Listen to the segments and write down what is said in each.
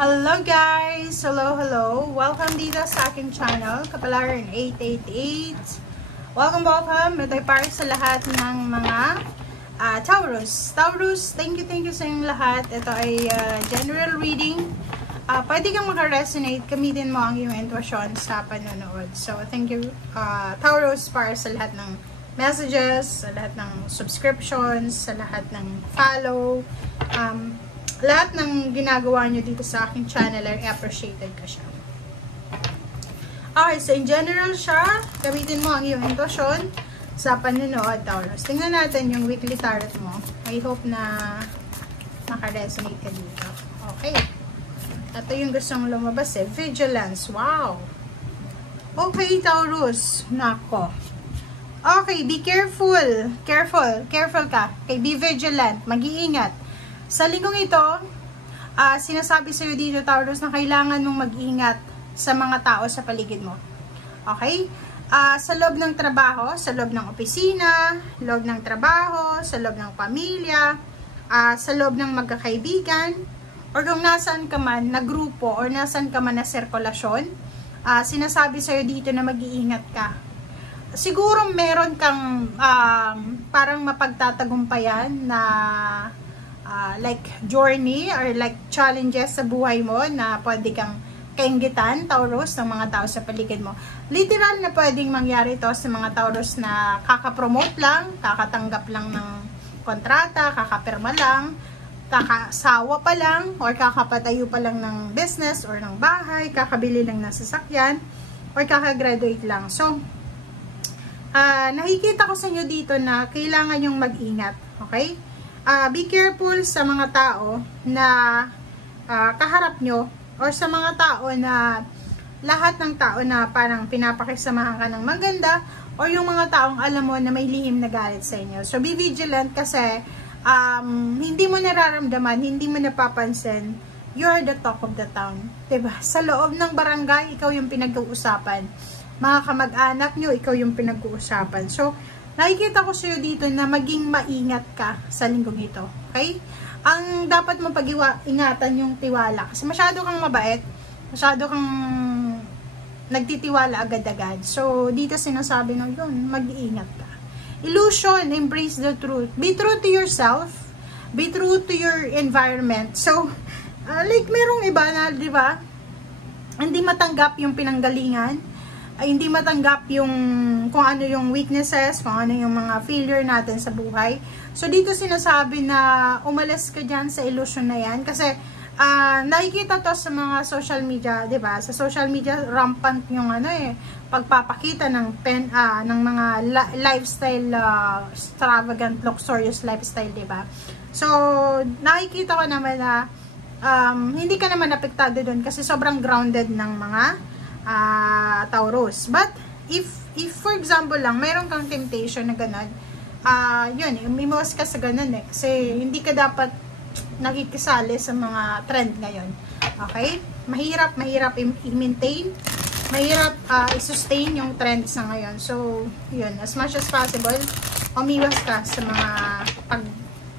Hello guys! Hello! Welcome dito sa aking channel, Kapalaran 888. Welcome! Ito ay para sa lahat ng mga Taurus. Thank you sa inyong lahat. Ito ay general reading. Pwede kang makaresonate, gamitin mo ang iyong intuition sa panonood. So, thank you Taurus para sa lahat ng messages, sa lahat ng subscriptions, sa lahat ng follow. Lahat ng ginagawa nyo dito sa aking channel ay appreciated ka siya. Okay, so in general siya, gamitin mo ang iyong intuition sa panonood, Taurus. Tingnan natin yung weekly tarot mo. I hope na makaresonate ka dito. Okay. Ito yung gustong lumabas eh. Vigilance. Wow. Okay, Taurus. Nako. Okay, be careful. Careful ka. Okay, be vigilant. Mag-iingat. Sa linggong ito, sinasabi sa'yo dito, Taurus, na kailangan mong mag-ingat sa mga tao sa paligid mo. Okay? Sa loob ng trabaho, sa loob ng opisina, loob ng trabaho, sa loob ng pamilya, sa loob ng magkakaibigan, or kung nasaan ka man na grupo, or nasaan ka man na sirkulasyon, sinasabi sa'yo dito na mag-iingat ka. Siguro meron kang parang mapagtatagumpayan na like journey or like challenges sa buhay mo na pwede kang kainggitan, Taurus, ng mga tao sa paligid mo. Literal na pwedeng mangyari ito sa mga Taurus na kakapromote lang, kakatanggap lang ng kontrata, kakapirma lang, kakasawa pa lang, or kakapatayo pa lang ng business or ng bahay, kakabili lang ng sasakyan, or kakagraduate lang. So, nakikita ko sa inyo dito na kailangan yung mag-ingat, okay? Be careful sa mga tao na kaharap nyo, or sa mga tao na lahat ng tao na parang pinapakisamahan ka ng maganda, or yung mga taong alam mo na may lihim na galit sa inyo. So be vigilant kasi hindi mo nararamdaman, hindi mo napapansin, you're the talk of the town. Diba? Sa loob ng barangay, ikaw yung pinag-uusapan. Mga kamag-anak nyo, ikaw yung pinag-uusapan. So, nakikita ko sa'yo dito na maging maingat ka sa linggong ito. Okay? Ang dapat mo pag-ingatan yung tiwala. Kasi masyado kang mabait. Masyado kang nagtitiwala agad-agad. So, dito sinasabi na yun, mag-iingat ka. Illusion, embrace the truth. Be true to yourself. Be true to your environment. So, like merong iba na, di ba? Hindi matanggap yung pinanggalingan. Hindi matanggap yung kung ano yung weaknesses, kung ano yung mga failure natin sa buhay. So, dito sinasabi na umalis ka dyan sa illusion na yan. Kasi, nakikita to sa mga social media, diba? Sa social media, rampant yung ano eh, pagpapakita ng ng mga lifestyle, extravagant, luxurious lifestyle, diba? So, nakikita ko naman na hindi ka naman apektado dun kasi sobrang grounded ng mga Taurus. But if for example lang mayroon kang temptation na ganun, yun, umiwas ka sa ganun eh, kasi hindi ka dapat nakikisali sa mga trend ngayon. Okay? Mahirap i-maintain, mahirap i-sustain yung trends na ngayon. So, yun, as much as possible, umiwas ka sa mga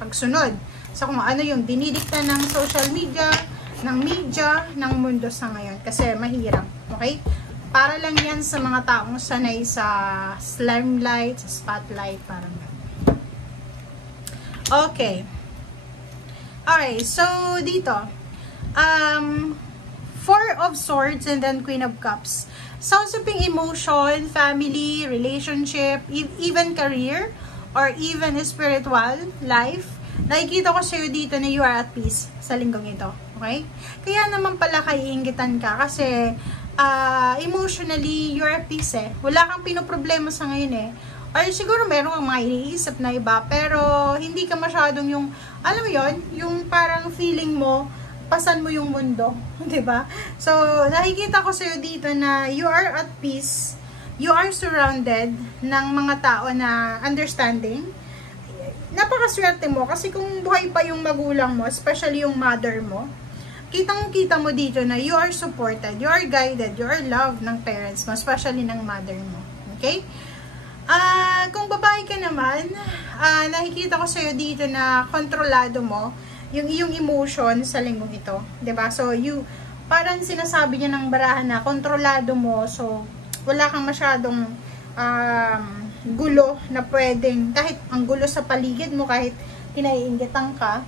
pagsunod sa kung ano yung dinidikta ng social media, ng mundo sa ngayon, kasi mahirap. Okay? Para lang yan sa mga taong sanay sa limelight, sa spotlight, parang ganun. Okay. Alright, so dito, Four of Swords and then Queen of Cups. So, usaping emotion, family, relationship, even career, or even spiritual life, nakikita ko sa'yo dito na you are at peace sa linggong ito. Okay? Kaya naman pala kaiinggitan ka kasi emotionally, you're at peace eh. Wala kang pinoproblema sa ngayon eh. Or siguro meron kang mga iniisip na iba, pero hindi ka masyadong yung, alam mo yon, yung parang feeling mo, pasan mo yung mundo. Diba? So, nakikita ko sa'yo dito na you are at peace. You are surrounded ng mga tao na understanding. Napakaswerte mo kasi kung buhay pa yung magulang mo, especially yung mother mo, kitang-kita mo dito na you are supported, you are guided, you are loved ng parents mo, especially ng mother mo. Okay? Kung babae ka naman, nakikita ko sa'yo dito na kontrolado mo yung iyong emotion sa linggong ito, 'di ba? So parang sinasabi niya ng barahan na kontrolado mo, so wala kang masyadong gulo na pwedeng, kahit ang gulo sa paligid mo, kahit kinaiingitan ka,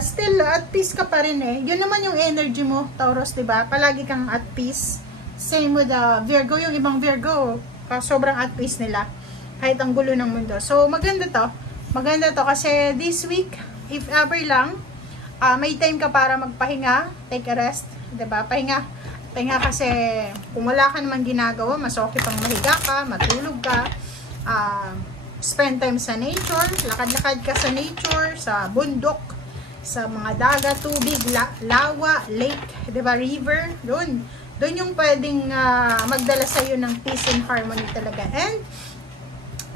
still at peace ka pa rin eh. Yun naman yung energy mo, Taurus, 'di ba? Palagi kang at peace. Same with Virgo, yung ibang Virgo, sobrang at peace nila kahit ang gulo ng mundo. So maganda to kasi this week, if ever lang may time ka para magpahinga, take a rest, 'di ba? Pahinga kasi kung wala ka naman ginagawa, mas okay pang mahiga ka, matulog ka, spend time sa nature, lakad-lakad ka sa nature, sa bundok, sa mga dagat, tubig, lawa, lake, 'di ba, river, doon yung pwedeng magdala sa iyo ng peace and harmony talaga. And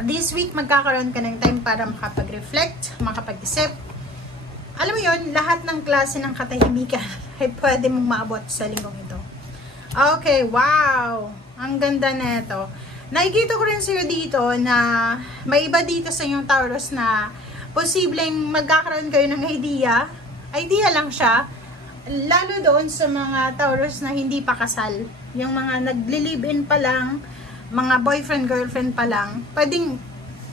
this week magkakaroon ka ng time para makapag-reflect, makapag-isip. Alam mo yon, lahat ng klase ng katahimikan ay pwede mong maabot sa linggong ito. Okay, wow! Ang ganda na ito. Nakikita ko rin sa'yo dito na may iba dito sa inyong Taurus na posibleng magkakaroon kayo ng idea. Idea lang siya. Lalo doon sa mga Taurus na hindi pa kasal. Yung mga nagli-live-in pa lang, mga boyfriend, girlfriend pa lang, pwedeng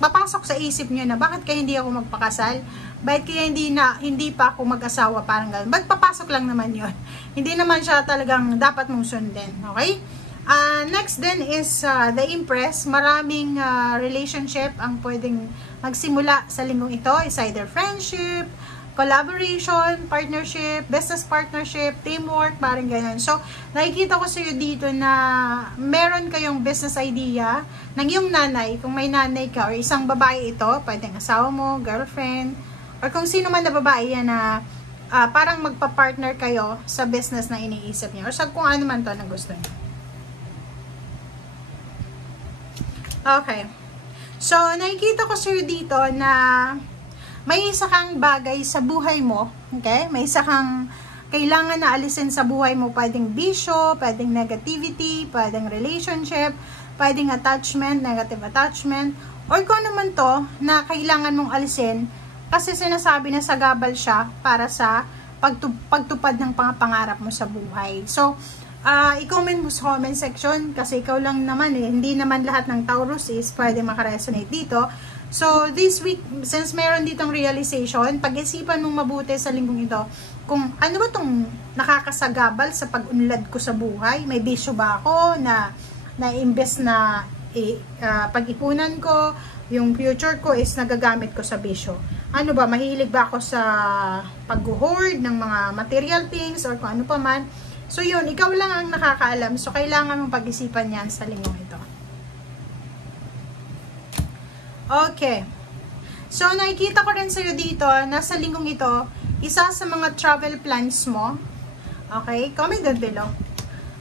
papasok sa isip nyo na bakit kaya hindi ako magpakasal? Bakit kaya hindi pa ako mag-asawa? Parang gano'n. Ba't papasok lang naman yon? Hindi naman siya talagang dapat mong sundin. Okay? Next then is the Empress. Maraming relationship ang pwedeng magsimula sa linggong ito. Is either friendship, collaboration, partnership, business partnership, teamwork, parang ganun. So, nakikita ko sa iyo dito na meron kayong business idea ng iyong nanay, kung may nanay ka, or isang babae ito, pwedeng asawa mo, girlfriend, or kung sino man na babae yan na parang magpa-partner kayo sa business na iniisip niyo, or sa kung ano man to na gusto niyo. Okay. So, nakikita ko sa iyo dito na may isa kang bagay sa buhay mo, okay? May isa kang kailangan na alisin sa buhay mo. Pwedeng bisyo, pwedeng negativity, pwedeng relationship, pwedeng attachment, negative attachment, or kung naman to na kailangan mong alisin kasi sinasabi na sagabal siya para sa pagtupad ng pangarap mo sa buhay. So, i-comment mo sa comment section kasi ikaw lang naman eh, hindi naman lahat ng Taurus is pwede makaresonate dito. So, this week, since meron ditong realization, pag-isipan mong mabuti sa linggong ito, kung ano ba itong nakakasagabal sa pag-unlad ko sa buhay? May bisyo ba ako na imbes na pag-ipunan ko, yung future ko is nagagamit ko sa bisyo? Ano ba, mahilig ba ako sa pag-hoard ng mga material things or kung ano pa man? So, yun, ikaw lang ang nakakaalam. So, kailangan mong pag-isipan yan sa linggong ito. Okay. So, nakikita ko rin sa'yo dito, nasa linggong ito, isa sa mga travel plans mo, okay, comment down below,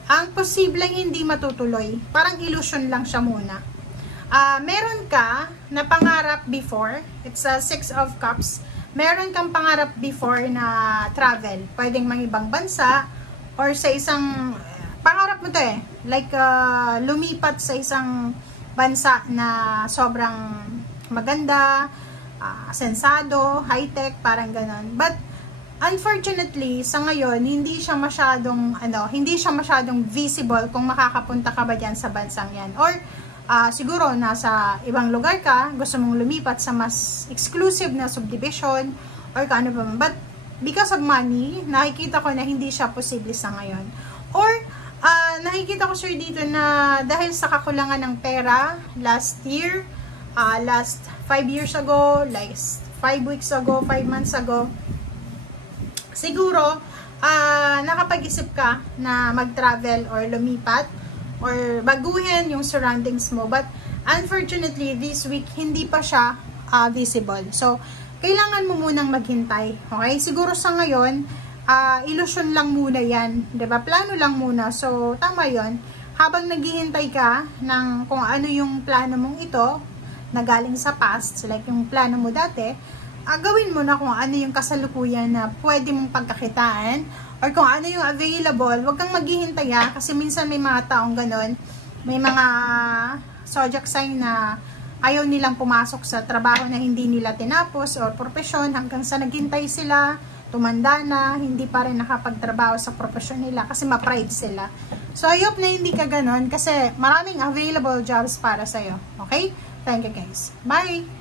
ang posibleng hindi matutuloy, parang illusion lang siya muna. Meron ka na pangarap before, it's a 6 of Cups, meron kang pangarap before na travel, pwedeng mang ibang bansa, or sa isang, pangarap mo to eh, like lumipat sa isang bansa na sobrang maganda, sensado, high-tech, parang ganon. But, unfortunately, sa ngayon, hindi siya masyadong visible kung makakapunta ka ba dyan sa bansang yan. Or, siguro, nasa ibang lugar ka, gusto mong lumipat sa mas exclusive na subdivision, or kano ba. But, because of money, nakikita ko na hindi siya posible sa ngayon. Or, nakikita ko sir dito na dahil sa kakulangan ng pera last year, last 5 years ago, like 5 weeks ago, 5 months ago, siguro nakapag-isip ka na mag-travel or lumipat or baguhin yung surroundings mo, but unfortunately this week hindi pa siya visible. So kailangan mo munang maghintay, okay? Siguro sa ngayon illusion lang muna yan, 'di ba? Plano lang muna. So tama 'yon. Habang naghihintay ka ng kung ano yung plano mong ito na galing sa past, like yung plano mo dati, gawin mo na kung ano yung kasalukuyan na pwede mong pagkakitaan or kung ano yung available. Huwag kang maghihintay kasi minsan may mga taong ganon, may mga zodiac sign na ayaw nilang pumasok sa trabaho na hindi nila tinapos or profesyon hanggang sa naghintay sila tumanda na, hindi pa rin nakapagtrabaho sa profesyon nila kasi ma-pride sila. So, I hope na hindi ka ganon kasi maraming available jobs para sa'yo. Okay? Thank you guys. Bye!